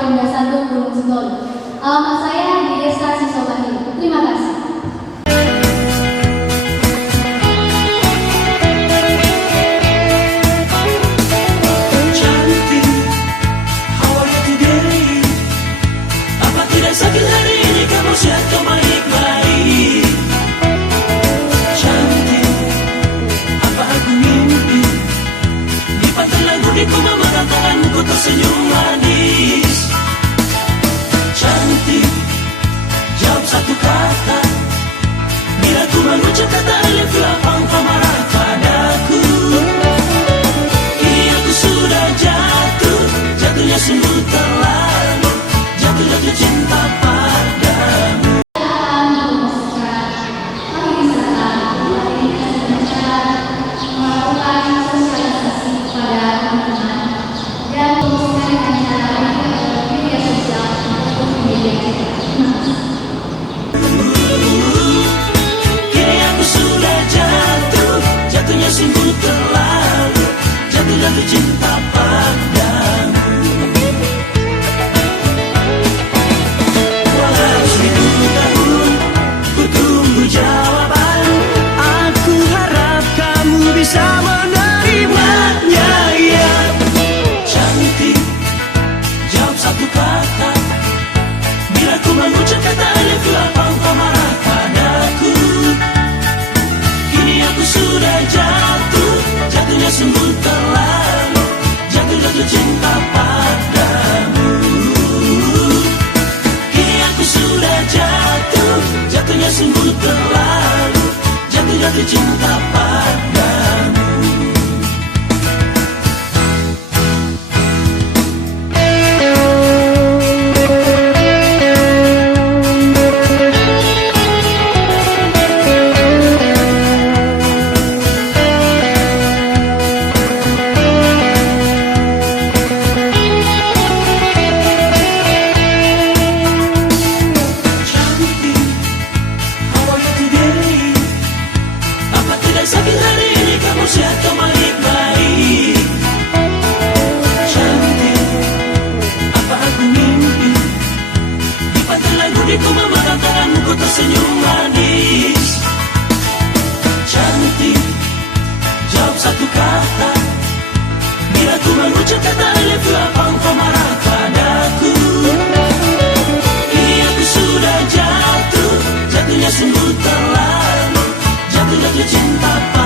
Pemda Sandung Gunung Sentolo. Alamat saya di Desa Sisokahil. Terima kasih. Sakit hari ini kamu sehat kembali baik. Cantik, apa aku mimpi? Di pantai lagu di kuma makan tanganku tersenyum manis. Cantik, jawab satu kata. Bila ku mengucap kata alif lapang marah padaku. Kini aku sudah jatuh, jatuhnya sungguh terlalu. Jatuh cinta padamu. Kini aku sudah jatuh, jatuhnya sungguh terlalu. Jatuh cinta padamu. Jawaban, aku harap kamu bisa menerimanya, ya. Cantik, jawab satu kata. Bila ku mengucap kata alif lapang marah padaku. Kini aku sudah jatuh, jatuhnya sungguh terlalu. Jatuh cinta padamu. Kini aku sudah jatuh, jatuhnya sungguh terlalu. Jatuh cinta padamu. Sakit hari ini kamu sehat kembali baik. Cantik, apa aku mimpi? Di pantai lagu di kuma makan tanganku tersenyum manis. Cantik, jawab satu kata. Bila ku mengucap kata alif lapang marah padaku. Kini aku sudah jatuh, jatuhnya sungguh terlalu. Jatuh cinta.